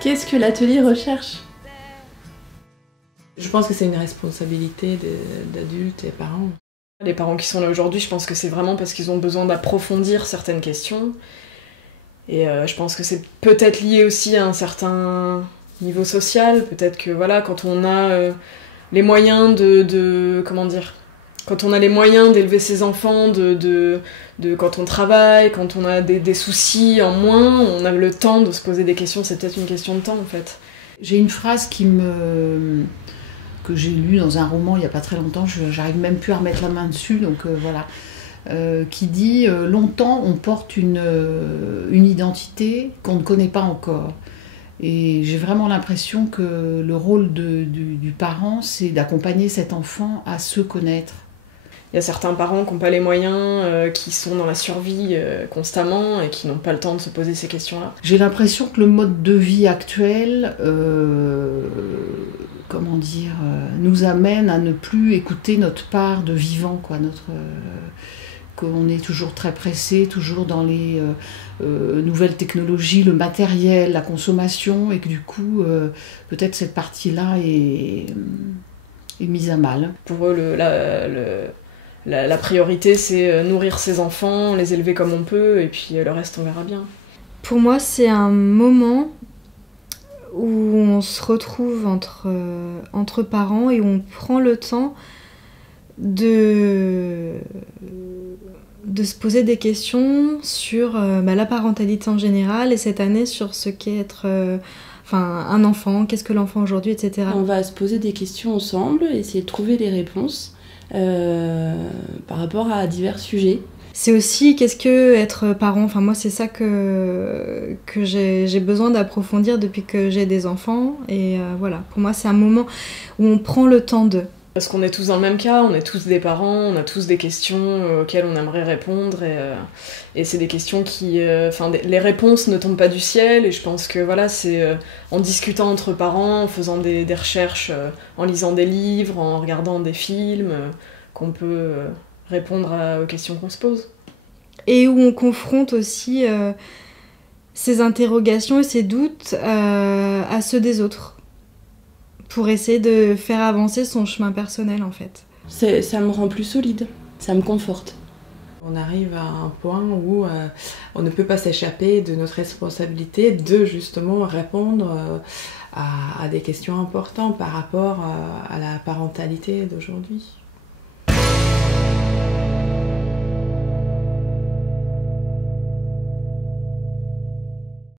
Qu'est-ce que l'atelier recherche? Je pense que c'est une responsabilité d'adultes et parents. Les parents qui sont là aujourd'hui, je pense que c'est vraiment parce qu'ils ont besoin d'approfondir certaines questions. Et je pense que c'est peut-être lié aussi à un certain niveau social. Peut-être que voilà, quand on a les moyens comment dire, quand on a les moyens d'élever ses enfants, quand on travaille, quand on a des soucis en moins, on a le temps de se poser des questions. C'est peut-être une question de temps en fait. J'ai une phrase que j'ai lue dans un roman il n'y a pas très longtemps, j'arrive même plus à remettre la main dessus, donc voilà, qui dit longtemps on porte une identité qu'on ne connaît pas encore. Et j'ai vraiment l'impression que le rôle du parent, c'est d'accompagner cet enfant à se connaître. Il y a certains parents qui n'ont pas les moyens, qui sont dans la survie constamment et qui n'ont pas le temps de se poser ces questions-là. J'ai l'impression que le mode de vie actuel nous amène à ne plus écouter notre part de vivant, quoi, qu'on est toujours très pressé, toujours dans les nouvelles technologies, le matériel, la consommation, et que du coup, peut-être cette partie-là est mise à mal. Pour eux, la priorité, c'est nourrir ses enfants, les élever comme on peut, et puis le reste, on verra bien. Pour moi, c'est un moment où on se retrouve entre parents et où on prend le temps de se poser des questions sur la parentalité en général et cette année sur ce qu'est être un enfant, qu'est-ce que l'enfant aujourd'hui, etc. On va se poser des questions ensemble, essayer de trouver les réponses par rapport à divers sujets. C'est aussi qu'est-ce que être parent. Enfin, moi, c'est ça que j'ai besoin d'approfondir depuis que j'ai des enfants. Et voilà, pour moi, c'est un moment où on prend le temps de. Parce qu'on est tous dans le même cas, on est tous des parents, on a tous des questions auxquelles on aimerait répondre. Et c'est des questions qui... les réponses ne tombent pas du ciel. Et je pense que voilà, c'est en discutant entre parents, en faisant des recherches, en lisant des livres, en regardant des films, qu'on peut... répondre aux questions qu'on se pose. Et où on confronte aussi ces interrogations et ces doutes à ceux des autres, pour essayer de faire avancer son chemin personnel en fait. Ça me rend plus solide, ça me conforte. On arrive à un point où on ne peut pas s'échapper de notre responsabilité de justement répondre à des questions importantes par rapport à la parentalité d'aujourd'hui.